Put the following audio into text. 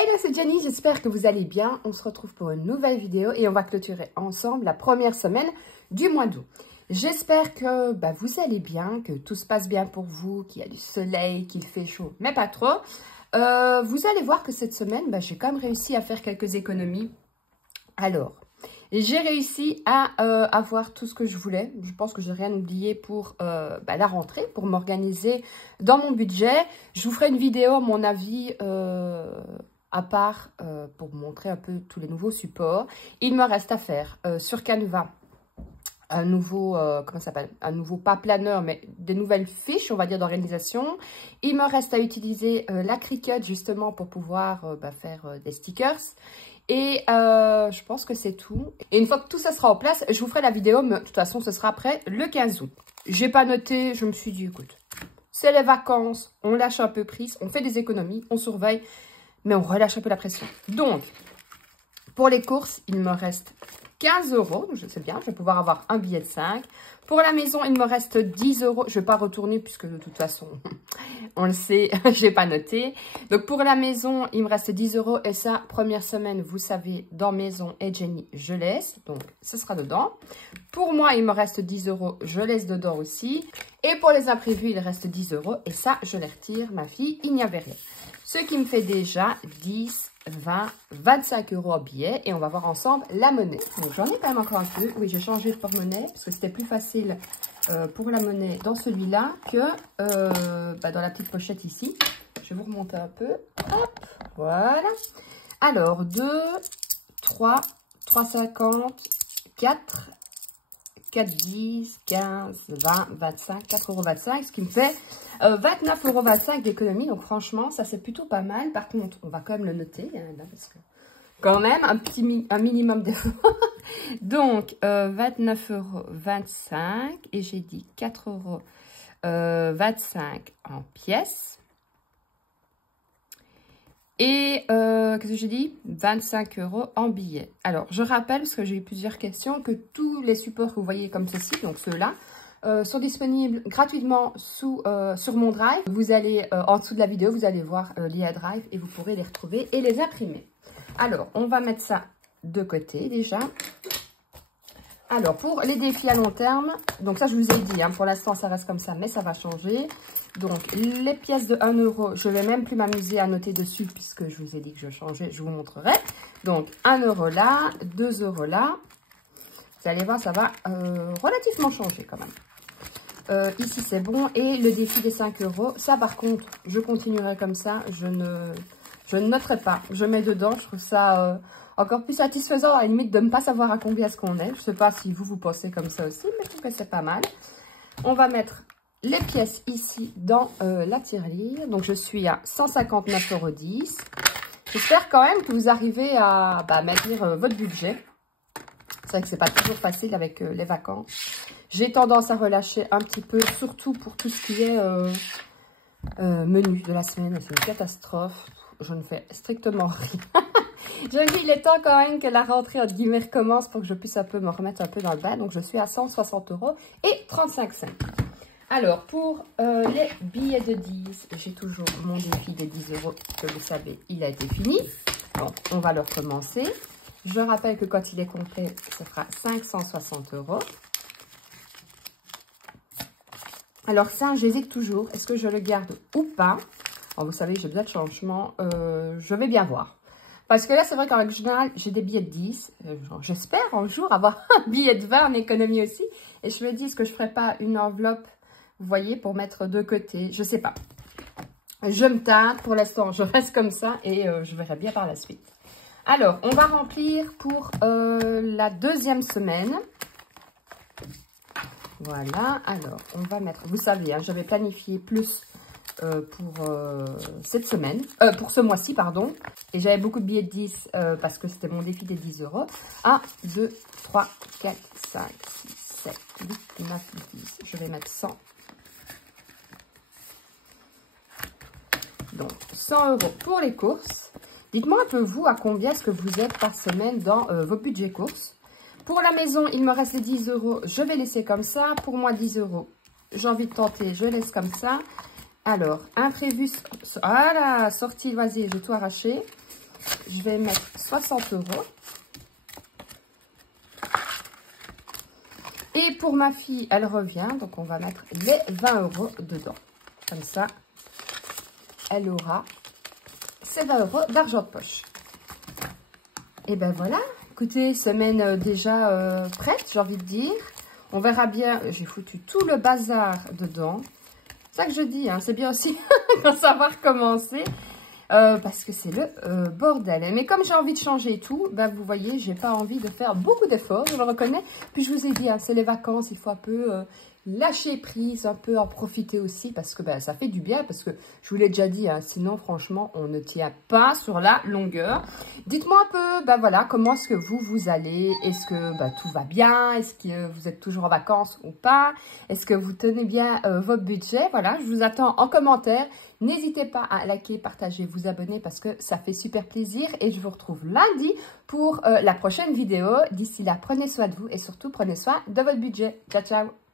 Hello, c'est Jenny, j'espère que vous allez bien. On se retrouve pour une nouvelle vidéo et on va clôturer ensemble la première semaine du mois d'août. J'espère que vous allez bien, que tout se passe bien pour vous, qu'il y a du soleil, qu'il fait chaud, mais pas trop. Vous allez voir que cette semaine, j'ai quand même réussi à faire quelques économies. Alors, j'ai réussi à avoir tout ce que je voulais. Je pense que je n'ai rien oublié pour la rentrée, pour m'organiser dans mon budget. Je vous ferai une vidéo, à mon avis, à part pour vous montrer un peu tous les nouveaux supports. Il me reste à faire sur Canva un nouveau, comment ça s'appelle, un nouveau pas planeur, mais des nouvelles fiches, on va dire, d'organisation. Il me reste à utiliser la Cricut, justement, pour pouvoir faire des stickers. Et je pense que c'est tout. Et une fois que tout ça sera en place, je vous ferai la vidéo, mais de toute façon, ce sera après le 15 août. J'ai pas noté, je me suis dit, écoute, c'est les vacances, on lâche un peu prise, on fait des économies, on surveille, mais on relâche un peu la pression. Donc, pour les courses, il me reste 15 €, je sais bien, je vais pouvoir avoir un billet de 5. Pour la maison, il me reste 10 €. Je ne vais pas retourner puisque de toute façon, on le sait, je n'ai pas noté. Donc, pour la maison, il me reste 10 €. Et ça, première semaine, vous savez, dans Maison et Jenny, je laisse. Donc, ce sera dedans. Pour moi, il me reste 10 €. Je laisse dedans aussi. Et pour les imprévus, il reste 10 €. Et ça, je les retire, ma fille, il n'y avait rien. Ce qui me fait déjà 10, 20, 25 € en billets. Et on va voir ensemble la monnaie. Donc, j'en ai quand même encore un peu. Oui, j'ai changé de porte-monnaie parce que c'était plus facile pour la monnaie dans celui-là que dans la petite pochette ici. Je vais vous remonter un peu. Hop, voilà. Alors, 2, 3, 3,50, 4, 4,10, 15, 20, 25, 4,25 €, ce qui me fait 29,25 € d'économie. Donc franchement, ça c'est plutôt pas mal. Par contre, on va quand même le noter, hein, là, parce que quand même, un minimum d'effort. Donc, 29,25 € et j'ai dit 4,25 € en pièces. Et, qu'est-ce que j'ai dit? 25 € en billets. Alors, je rappelle, parce que j'ai eu plusieurs questions, que tous les supports que vous voyez comme ceci, donc ceux-là, sont disponibles gratuitement sur mon Drive. Vous allez, en dessous de la vidéo, vous allez voir l'IA Drive et vous pourrez les retrouver et les imprimer. Alors, on va mettre ça de côté déjà. Alors, pour les défis à long terme, donc ça, je vous ai dit, hein, pour l'instant, ça reste comme ça, mais ça va changer. Donc, les pièces de 1 €, je ne vais même plus m'amuser à noter dessus, puisque je vous ai dit que je changeais, je vous montrerai. Donc, 1 € là, 2 € là. Vous allez voir, ça va relativement changer quand même. Ici, c'est bon. Et le défi des 5 €, ça, par contre, je continuerai comme ça. Je ne noterai pas. Je mets dedans, je trouve ça... encore plus satisfaisant, à la limite, de ne pas savoir à combien est-ce qu'on est. Je ne sais pas si vous pensez comme ça aussi, mais je trouve que c'est pas mal. On va mettre les pièces ici dans la tirelire. Donc, je suis à 159,10 €. J'espère quand même que vous arrivez à maintenir votre budget. C'est vrai que c'est pas toujours facile avec les vacances. J'ai tendance à relâcher un petit peu, surtout pour tout ce qui est menu de la semaine. C'est une catastrophe. Je ne fais strictement rien. Je me dis, il est temps quand même que la rentrée, entre guillemets, recommence pour que je puisse un peu me remettre un peu dans le bain. Donc, je suis à 160 € et 35 cents. Alors, pour les billets de 10, j'ai toujours mon défi de 10 € que vous savez, il a été fini. Bon, on va le recommencer. Je rappelle que quand il est complet, ce sera 560 €. Alors ça, j'hésite toujours. Est-ce que je le garde ou pas? Alors, vous savez, j'ai besoin de changement. Je vais bien voir. Parce que là, c'est vrai qu'en règle générale, j'ai des billets de 10. J'espère un jour avoir un billet de 20 en économie aussi. Et je me dis, est-ce que je ne ferais pas une enveloppe, vous voyez, pour mettre de côté? Je ne sais pas. Je me tâte. Pour l'instant, je reste comme ça et je verrai bien par la suite. Alors, on va remplir pour la deuxième semaine. Voilà. Alors, on va mettre... Vous savez, hein, j'avais planifié plus... pour cette semaine, pour ce mois-ci, pardon. Et j'avais beaucoup de billets de 10 parce que c'était mon défi des 10 €. 1, 2, 3, 4, 5, 6, 7, 8, 9, 10. Je vais mettre 100. Donc, 100 € pour les courses. Dites-moi un peu, vous, à combien est-ce que vous êtes par semaine dans vos budgets courses. Pour la maison, il me reste les 10 €. Je vais laisser comme ça. Pour moi, 10 €. J'ai envie de tenter, je laisse comme ça. Alors, imprévu, voilà, sortie, vas-y, j'ai tout arraché. je vais mettre 60 €. Et pour ma fille, elle revient. Donc, on va mettre les 20 € dedans. Comme ça, elle aura ses 20 € d'argent de poche. Et ben voilà. Écoutez, semaine déjà prête, j'ai envie de dire. On verra bien. J'ai foutu tout le bazar dedans. C'est ça que je dis, hein, c'est bien aussi de savoir commencer. Parce que c'est le bordel. Mais comme j'ai envie de changer et tout, ben vous voyez, j'ai pas envie de faire beaucoup d'efforts, je le reconnais. Puis je vous ai dit, hein, c'est les vacances, il faut un peu lâcher prise, un peu en profiter aussi, parce que ben, ça fait du bien, parce que je vous l'ai déjà dit, hein, sinon franchement, on ne tient pas sur la longueur. Dites-moi un peu, ben voilà, comment est-ce que vous allez? Est-ce que ben, tout va bien? Est-ce que vous êtes toujours en vacances ou pas? Est-ce que vous tenez bien votre budget? Voilà, je vous attends en commentaire. N'hésitez pas à liker, partager, vous abonner parce que ça fait super plaisir. Et je vous retrouve lundi pour la prochaine vidéo. D'ici là, prenez soin de vous et surtout prenez soin de votre budget. Ciao, ciao!